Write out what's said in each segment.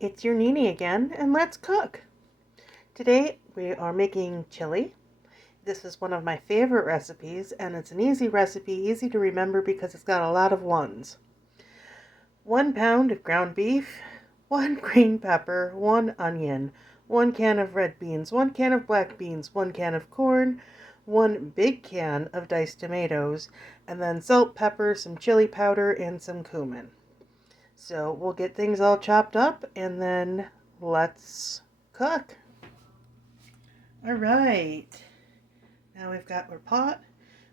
It's your Nini again, and let's cook. Today we are making chili. This is one of my favorite recipes, and it's an easy recipe, easy to remember because it's got a lot of ones. 1 pound of ground beef, 1 green pepper, 1 onion, 1 can of red beans, 1 can of black beans, 1 can of corn, 1 big can of diced tomatoes, and then salt, pepper, some chili powder, and some cumin. So we'll get things all chopped up and then let's cook. All right, now we've got our pot,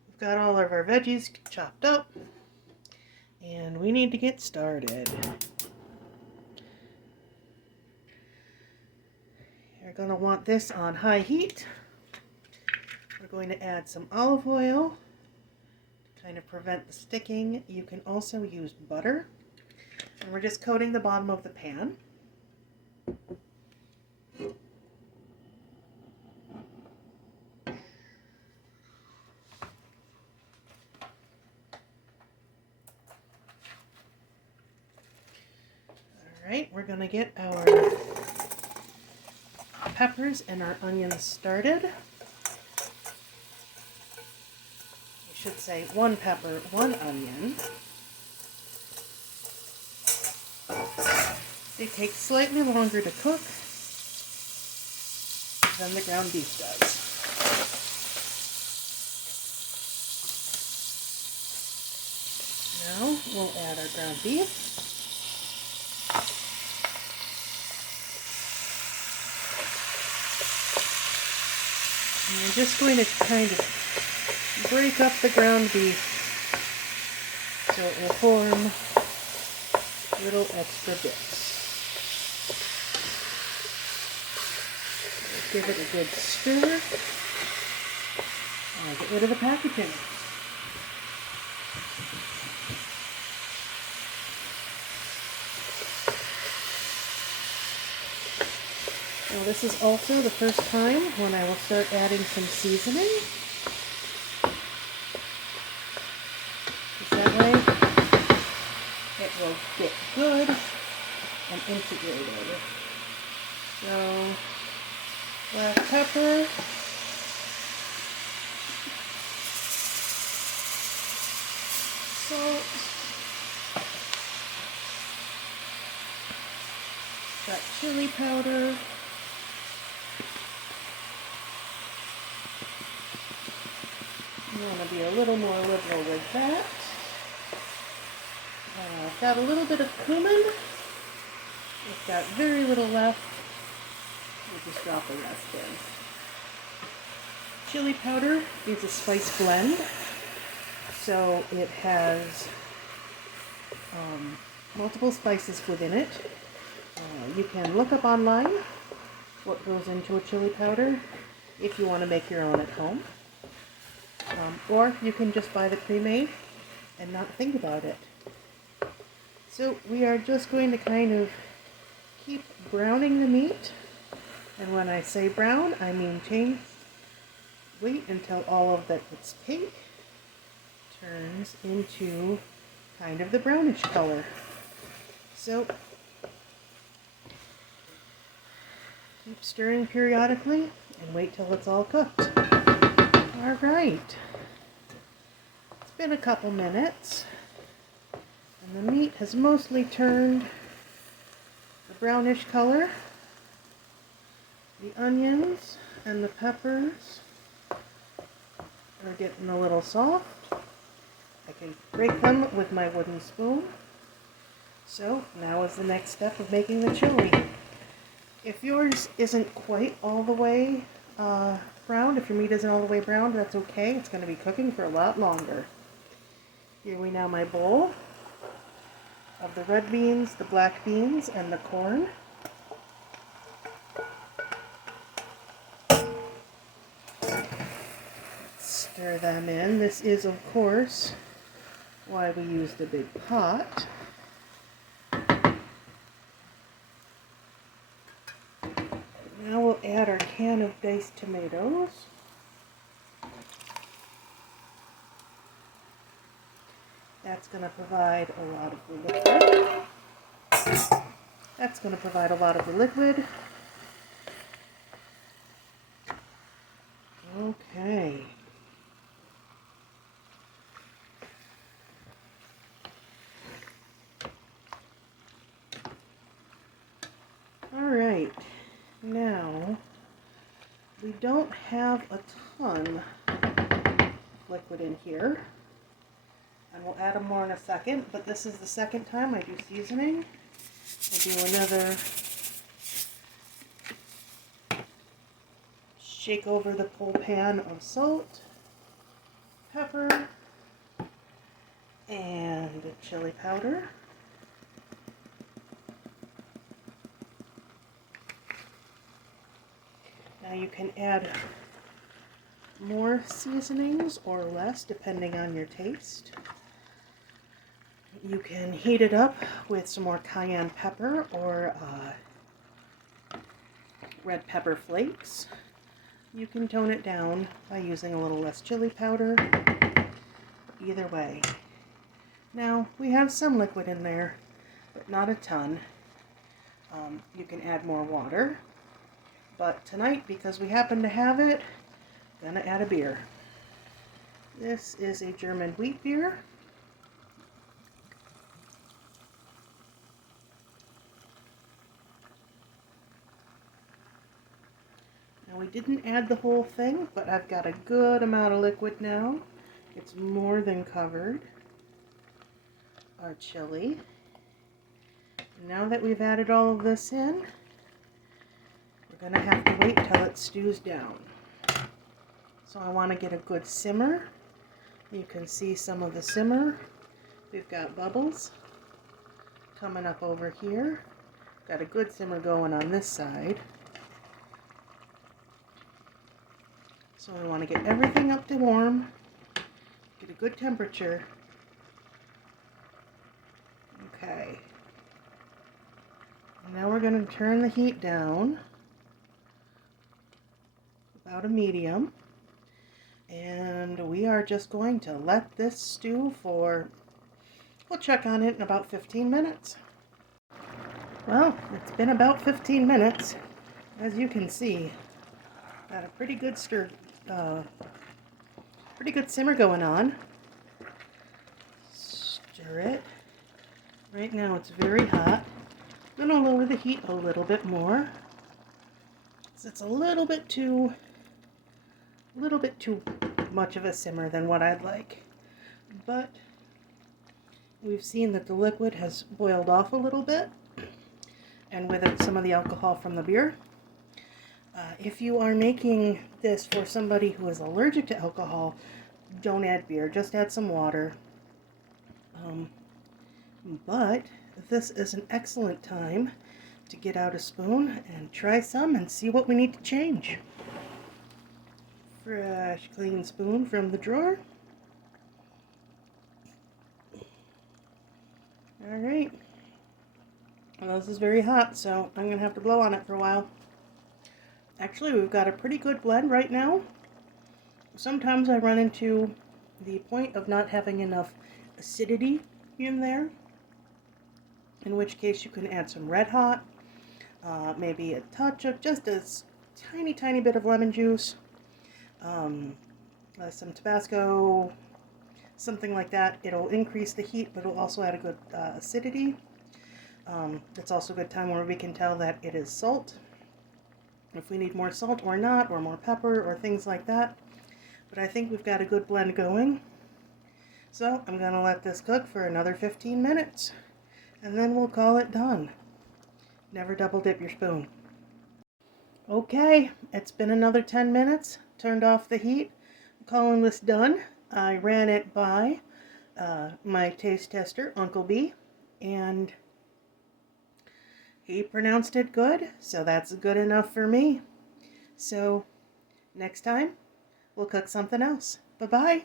we've got all of our veggies chopped up, and we need to get started. You're going to want this on high heat. We're going to add some olive oil to kind of prevent the sticking. You can also use butter. And we're just coating the bottom of the pan. Alright, we're going to get our peppers and our onions started. We should say 1 pepper, 1 onion. They take slightly longer to cook than the ground beef does. Now we'll add our ground beef. And we're just going to kind of break up the ground beef so it will form little extra bits. Give it a good stir. I'll get rid of the packaging. Now this is also the first time when I will start adding some seasoning. Because that way it will get good and integrated. So black pepper, salt, got chili powder, you want to be a little more liberal with that. I've got a little bit of cumin. We've got very little left. We'll just drop the rest in. Chili powder is a spice blend, so it has multiple spices within it. You can look up online what goes into a chili powder if you want to make your own at home. Or you can just buy the pre-made and not think about it. So we are just going to kind of keep browning the meat. And when I say brown, I mean wait until all of that it's pink turns into kind of the brownish color. So keep stirring periodically and wait till it's all cooked. All right. It's been a couple minutes and the meat has mostly turned the brownish color. The onions and the peppers are getting a little soft. I can break them with my wooden spoon. So now is the next step of making the chili. If yours isn't quite all the way browned, if your meat isn't all the way browned, that's okay. It's going to be cooking for a lot longer. Here we now my bowl of the red beans, the black beans, and the corn. Stir them in. This is, of course, why we used a big pot. Now we'll add our can of diced tomatoes. That's going to provide a lot of the liquid. That's going to provide a lot of the liquid. Okay. Alright, now we don't have a ton of liquid in here, and we'll add them more in a second, but this is the second time I do seasoning. We'll do another shake over the full pan of salt, pepper, and chili powder. Now you can add more seasonings or less depending on your taste. You can heat it up with some more cayenne pepper or red pepper flakes. You can tone it down by using a little less chili powder. Either way. Now we have some liquid in there, but not a ton. You can add more water. But tonight, because we happen to have it, I'm gonna add a beer. This is a German wheat beer. Now we didn't add the whole thing, but I've got a good amount of liquid now. It's more than covered our chili. Now that we've added all of this in, we're going to have to wait till it stews down. So I want to get a good simmer. You can see some of the simmer. We've got bubbles coming up over here. Got a good simmer going on this side. So we want to get everything up to warm, get a good temperature. Okay. Now we're going to turn the heat down, about a medium, and we are just going to let this stew for, we'll check on it in about 15 minutes. Well, it's been about 15 minutes. As you can see, got a pretty good simmer going on. Stir it. Right now it's very hot. I'm going to lower the heat a little bit more. It's a little bit too much of a simmer than what I'd like. But we've seen that the liquid has boiled off a little bit, and with it some of the alcohol from the beer. If you are making this for somebody who is allergic to alcohol, don't add beer, just add some water. But this is an excellent time to get out a spoon and try some and see what we need to change. Fresh, clean spoon from the drawer. Alright. Well, this is very hot, so I'm going to have to blow on it for a while. Actually, we've got a pretty good blend right now. Sometimes I run into the point of not having enough acidity in there, in which case you can add some Red Hot, maybe a touch of just a tiny bit of lemon juice, some Tabasco, something like that. It'll increase the heat, but it'll also add a good acidity. It's also a good time where we can tell that it is salt, if we need more salt or not, or more pepper or things like that. But I think we've got a good blend going. So I'm going to let this cook for another 15 minutes, and then we'll call it done. Never double dip your spoon. Okay, it's been another 10 minutes. Turned off the heat. I'm calling this done. I ran it by my taste tester, Uncle B, and he pronounced it good, so that's good enough for me. So next time, we'll cook something else. Bye-bye.